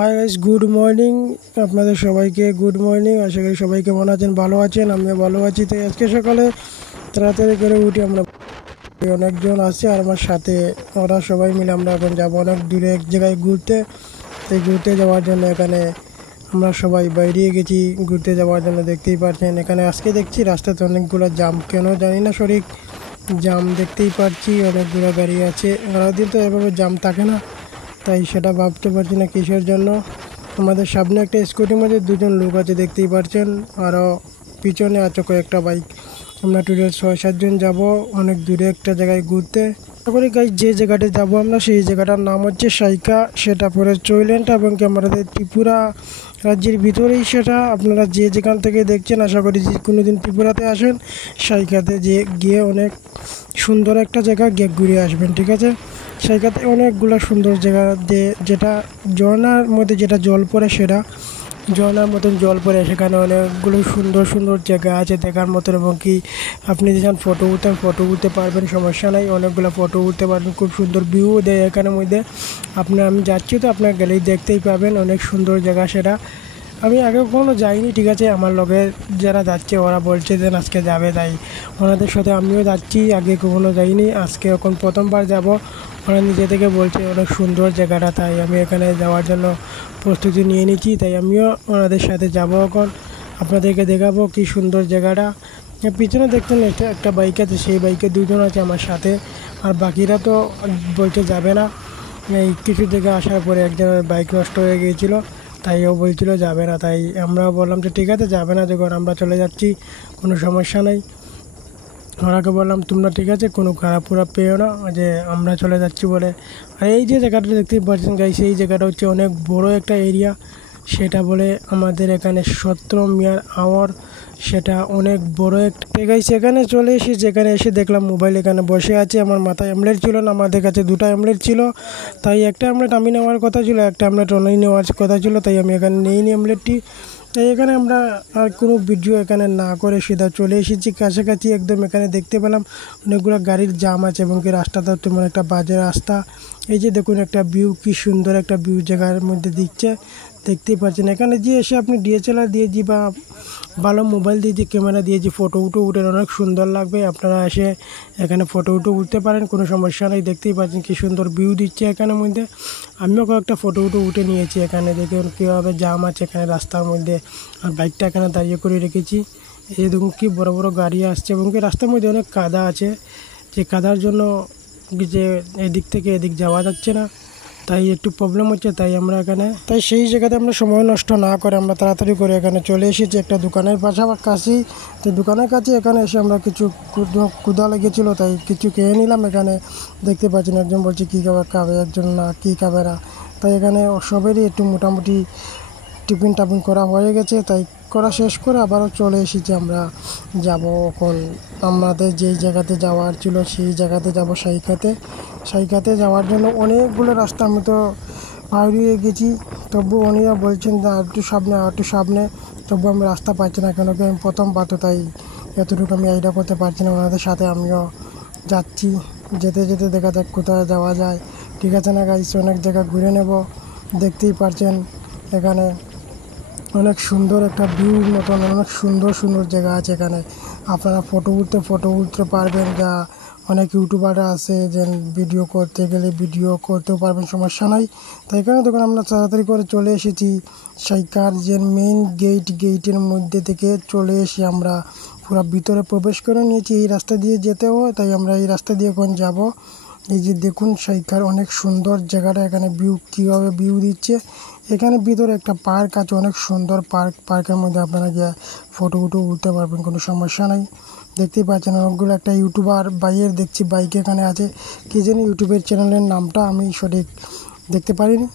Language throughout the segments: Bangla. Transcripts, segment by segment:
Hi guys, good morning. আপনাদের সবাইকে গুড মর্নিং। আশা করি সবাই কেমন আছেন, ভালো আছেন। আমিও ভালো আছি। তাই আজকে সকালে তাড়াতাড়ি করে উঠি। আমরা অনেকজন আছে আর আমার সাথে ওরা সবাই মিলে আমরা এখন যাবো অনেক দূরে এক জায়গায় ঘুরতে। তাই ঘুরতে যাওয়ার জন্য এখানে আমরা সবাই বাইরে গেছি ঘুরতে যাওয়ার জন্য। দেখতেই পাচ্ছেন এখানে আজকে দেখছি রাস্তাতে অনেকগুলো জাম, কেন জানি না সঠিক। জাম দেখতেই পাচ্ছি, অনেকগুলো গাড়ি আছে। সারাদিন তো এভাবে জাম থাকে না, তাই সেটা ভাবতে পারছি না কিসের জন্য। আমাদের সামনে একটা স্কুটির মধ্যে দুজন লোক আছে দেখতেই পাচ্ছেন, আরও পিছনে আছে কয়েকটা বাইক। আমরা টোটাল 6-7 জন যাব অনেক দূরে একটা জায়গায় ঘুরতে। তারপরে গাইজ যে জায়গাটা যাব আমরা সেই জায়গাটার নাম হচ্ছে সাইকা। সেটা পরে চৈল্যান্ড এবং কি আমাদের ত্রিপুরা রাজ্যের ভিতরেই সেটা। আপনারা যে যেখান থেকে দেখছেন আশা করি যে কোনো দিন ত্রিপুরাতে আসেন, সাইকাতে যে গিয়ে অনেক সুন্দর একটা জায়গা গিয়ে ঘুরে আসবেন, ঠিক আছে। সাইকাতে অনেকগুলো সুন্দর জায়গা, যেটা ঝর্ণার মধ্যে যেটা জল পড়ে, সেটা ঝর্ণার মতন জল পড়ে। সেখানে অনেকগুলো সুন্দর সুন্দর জায়গা আছে দেখার মতন, এবং কি আপনি যখন ফটো উঠতে পারবেন, সমস্যা নাই। অনেকগুলো ফটো উঠতে পারবেন, খুব সুন্দর ভিউ দেয় এখানের মধ্যে। আমি যাচ্ছি তো আপনার গেলেই দেখতেই পাবেন, অনেক সুন্দর জায়গা সেটা। আমি আগে কখনো যাইনি, ঠিক আছে। আমার লগে যারা যাচ্ছে ওরা বলছে যে আজকে যাবে, তাই ওনাদের সাথে আমিও যাচ্ছি। আগে কখনো যাইনি, আজকে এখন প্রথমবার যাব। ওরা নিজে থেকে বলছে অনেক সুন্দর জায়গাটা, তাই আমি এখানে যাওয়ার জন্য প্রস্তুতি নিয়ে নিচ্ছি। তাই আমিও ওনাদের সাথে যাব। এখন আপনাদেরকে দেখাবো কি সুন্দর জায়গাটা। পিছনে দেখছেন একটা বাইক আছে, সেই বাইকে দুজন আছে আমার সাথে, আর বাকিরা তো বলছে যাবে না। এই কিছু জায়গা আসার পরে একজনের বাইক নষ্ট হয়ে গিয়েছিলো, তাই ও বলছিল যাবে না। তাই আমরা বললাম যে ঠিক আছে, যাবে না যখন আমরা চলে যাচ্ছি, কোনো সমস্যা নেই। ওনাকে বললাম তোমরা ঠিক আছে, কোনো খারাপ পুরা পেও না যে আমরা চলে যাচ্ছি বলে। আর এই যে জায়গাটা দেখতে পাচ্ছেন গাইস, এই জায়গাটা হচ্ছে অনেক বড় একটা এরিয়া। সেটা বলে আমাদের এখানে 17 মিয়ার আওয়ার। সেটা অনেক বড় একটা গাইস। এখানে চলে এসে যেখানে এসে দেখলাম মোবাইল এখানে বসে আছে। আমার মাথায় অ্যামলেট ছিল না, আমাদের কাছে দুটো অ্যামলেট ছিল। তাই একটা অ্যামলেট আমি নেওয়ার কথা ছিল, একটা অ্যামলেট অনেক নেওয়ার কথা ছিল, তাই আমি এখানে নিইনি অ্যামলেটটি। তাই এখানে আমরা আর কোনো ভিডিও এখানে না করে সিধা চলে এসেছি কাছাকাছি একদম। এখানে দেখতে পেলাম অনেকগুলো গাড়ির জাম আছে, এবং কি রাস্তাটা তেমন একটা বাজে রাস্তা। এই যে দেখুন একটা ভিউ, কি সুন্দর একটা ভিউ জায়গার মধ্যে দিচ্ছে, দেখতেই পাচ্ছেন। এখানে যে এসে আপনি ডিএসএলআর দিয়েছি বা ভালো মোবাইল দিয়ে যে ক্যামেরা দিয়েছি, ফটো উঠে অনেক সুন্দর লাগবে। আপনারা এসে এখানে ফটো উঠতে পারেন, কোনো সমস্যা নেই। দেখতেই পাচ্ছেন কি সুন্দর ভিউ দিচ্ছে এখানের মধ্যে। আমিও কয়েকটা ফটো উঠে নিয়েছি। এখানে দেখুন কীভাবে জাম আছে এখানে রাস্তার মধ্যে, আর বাইকটা এখানে দাঁড়িয়ে করে রেখেছি। এই দেখুন কি বড় বড় গাড়ি আসছে, এবং কি রাস্তার মধ্যে অনেক কাদা আছে। যে কাদার জন্য যে এদিক থেকে এদিক যাওয়া যাচ্ছে না, তাই একটু প্রবলেম হচ্ছে। তাই সেই জায়গাতে আমরা সময় নষ্ট না করে আমরা তাড়াতাড়ি করে এখানে চলে এসেছি একটা দোকানের পাশাপাশি। তো দোকানের কাছে এখানে এসে আমরা কিছু ক্ষুধা লেগেছিলো, তাই কিছু খেয়ে নিলাম। এখানে দেখতে পাচ্ছেন একজন বলছে কী খাবার খাবে, একজন না কী খাবে না। তাই এখানে সবেরই একটু মোটামুটি টিফিন টাফিন করা হয়ে গেছে। তাই করা শেষ করে আবারও চলে এসেছি। আমরা যাব এখন আমাদের যেই জায়গাতে যাওয়ার ছিল সেই জায়গাতে যাব, সাইকাতে যাওয়ার জন্য অনেকগুলো রাস্তা আমি তো হারিয়ে গেছি। তবু উনিরা বলছেন যে আর একটু সামনে, তবু আমি রাস্তা পাচ্ছি না, কেন কি আমি প্রথম পাতো, তাই এতটুকু আমি আইডিয়া করতে পারছি না। ওনাদের সাথে আমিও যাচ্ছি, যেতে যেতে দেখা যাক কোথায় যাওয়া যায়, ঠিক আছে না গাইস। অনেক জায়গা ঘুরে নেব, দেখতেই পারছেন এখানে অনেক সুন্দর একটা ভিউর মতন অনেক সুন্দর সুন্দর জায়গা আছে এখানে। আপনারা ফটো উঠতে পারবেন, যা অনেক ইউটিউবাররা আছে যে ভিডিও করতে গেলে ভিডিও করতেও পারবেন, সমস্যা নাই। তাই এখানে দেখুন আমরা তাড়াতাড়ি করে চলে এসেছি সাইকার যে মেইন গেটের মধ্যে থেকে চলে এসে আমরা পুরো ভিতরে প্রবেশ করে নিয়েছি। এই রাস্তা দিয়ে যেতে হয়, তাই আমরা এই রাস্তা দিয়ে এখন যাব। এই যে দেখুন সাইকার অনেক সুন্দর জায়গাটা, এখানে কীভাবে ভিউ দিচ্ছে। এখানে ভিতরে একটা পার্ক আছে, অনেক সুন্দর পার্কের মধ্যে আপনারা গিয়ে ফটো উঠতে পারবেন, কোনো সমস্যা নাই। দেখতেই পাচ্ছেন অনেকগুলো একটা ইউটিউবার বাইয়ের দেখছি বাইক এখানে আছে। কী জানি ইউটিউবের চ্যানেলের নামটা আমি সঠিক দেখতে পারিনি।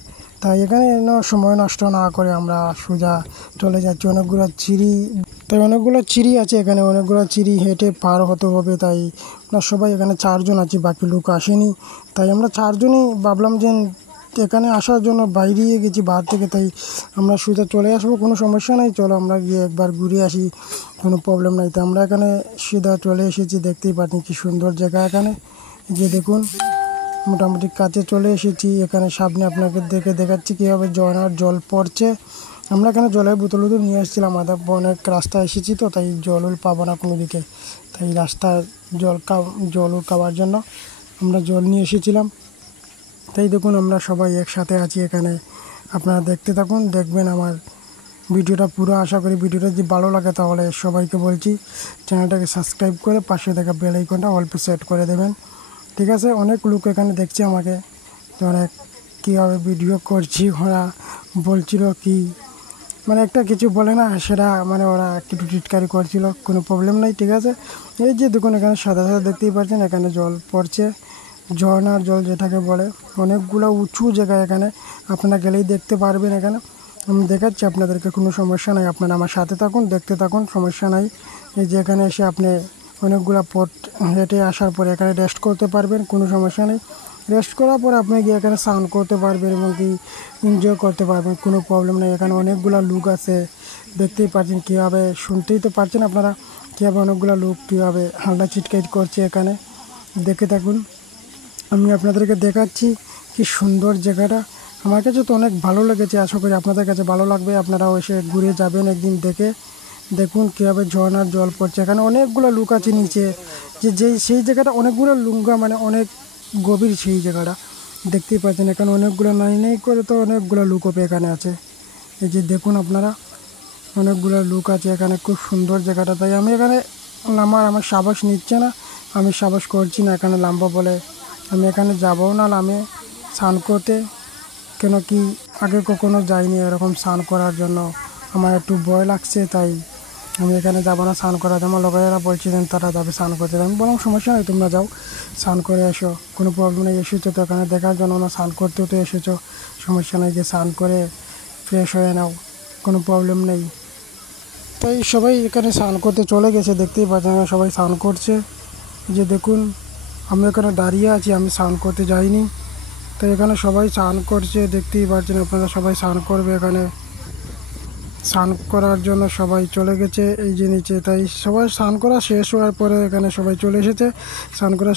তাই এখানে সময় নষ্ট না করে আমরা সোজা চলে যাচ্ছি। অনেকগুলো চিড়ি আছে এখানে, অনেকগুলো চিড়ি হেঁটে পার হতে হবে। তাই আমরা সবাই এখানে 4 জন আছি, বাকি লোক আসেনি। তাই আমরা 4 জনই ভাবলাম যে এখানে আসার জন্য বাইরে গেছি বাহার থেকে, তাই আমরা সোজা চলে আসবো, কোনো সমস্যা নাই। চলো আমরা গিয়ে একবার ঘুরে আসি, কোনো প্রবলেম নাই। তো আমরা এখানে সিধা চলে এসেছি, দেখতেই পাচ্ছি কি সুন্দর জায়গা এখানে। যে দেখুন মোটামুটি কাছে চলে এসেছি। এখানে সামনে আপনাকে দেখাচ্ছি কীভাবে ঝর্ণার জল পড়ছে। আমরা এখানে জলের বোতল নিয়ে এসেছিলাম, অনেক রাস্তা এসেছি তো, তাই জল পাবো না কোনো দিকে, তাই রাস্তায় জল খাওয়ার জন্য আমরা জল নিয়ে এসেছিলাম। তাই দেখুন আমরা সবাই একসাথে আছি এখানে। আপনারা দেখতে থাকুন, দেখবেন আমার ভিডিওটা পুরো। আশা করি ভিডিওটা যদি ভালো লাগে তাহলে সবাইকে বলছি চ্যানেলটাকে সাবস্ক্রাইব করে পাশে থাকা বেল আইকনটা অল্প সেট করে দেবেন, ঠিক আছে? অনেক লোক এখানে দেখছে আমাকে, অনেক কীভাবে ভিডিও করছি, ওরা বলছিল কি মানে একটা কিছু বলে না, সেটা মানে ওরা একটু টিটকারি করছিল, কোনো প্রবলেম নাই, ঠিক আছে? এই যে দেখুন এখানে সাদা সাদা দেখতেই পাচ্ছেন, এখানে জল পড়ছে, ঝর্ণার জল যেটাকে বলে। অনেকগুলো উঁচু জায়গা, এখানে আপনারা গেলেই দেখতে পারবেন। এখানে আমি দেখাচ্ছি আপনাদেরকে, কোনো সমস্যা নাই, আপনারা আমার সাথে থাকুন, দেখতে থাকুন, সমস্যা নাই। এই যে এখানে এসে আপনি অনেকগুলো পথ হেঁটে আসার পরে এখানে রেস্ট করতে পারবেন, কোনো সমস্যা নেই। রেস্ট করার পর আপনি গিয়ে এখানে স্নান করতে পারবেন এবং কি এনজয় করতে পারবেন, কোনো প্রবলেম নেই। এখানে অনেকগুলো লোক আছে, দেখতেই পাচ্ছেন কীভাবে, শুনতেই তো পারছেন আপনারা কীভাবে অনেকগুলো লোক কীভাবে হালকা চিটকাইট করছে এখানে, দেখে থাকুন। আমি আপনাদেরকে দেখাচ্ছি কি সুন্দর জায়গাটা। আমার কাছে তো অনেক ভালো লেগেছে, আশা করি আপনাদের কাছে ভালো লাগবে। আপনারাও এসে ঘুরে যাবেন একদিন, দেখুন কীভাবে ঝর্ণার জল পড়ছে। এখানে অনেকগুলো লোক আছে নিচে, সেই জায়গাটা অনেকগুলো লুঙ্গা, মানে অনেক গভীর সেই জায়গাটা, দেখতেই পাচ্ছেন। এখানে অনেকগুলো নাই করে তো অনেকগুলো লোকও এখানে আছে। এই যে দেখুন আপনারা, অনেকগুলো লোক আছে এখানে, খুব সুন্দর জায়গাটা। তাই আমি এখানে আমার সাহস নিচ্ছে না, আমি সাহস করছি না এখানে নামবো বলে। আমি এখানে যাবো না নামে স্নান করতে, কেন কি আগে কখনো যাইনি এরকম স্নান করার জন্য, আমার একটু ভয় লাগছে, তাই আমি এখানে যাবো না স্নান করাতে। আমার লোকেরা বলছিলেন তারা যাবে স্নান করতে, আমি বললাম সমস্যা নেই, তোমরা যাও স্নান করে এসো, কোনো প্রবলেম নেই। এসেছো তো এখানে দেখার জন্য না, স্নান করতেও তো এসেছো, সমস্যা নেই, যে স্নান করে ফ্রেশ হয়ে নাও, কোনো প্রবলেম নেই। তাই সবাই এখানে স্নান করতে চলে গেছে, দেখতেই পাচ্ছেন সবাই স্নান করছে। যে দেখুন আমি এখানে দাঁড়িয়ে আছি, আমি স্নান করতে যাইনি, তাই এখানে সবাই স্নান করছে, দেখতেই পাচ্ছেন আপনারা, সবাই স্নান করবে এখানে। স্নান করার জন্য সবাই চলে গেছে এই যে নিচে, তাই সবাই স্নান করা শেষ হওয়ার পরে এখানে সবাই চলে এসেছে স্নান করা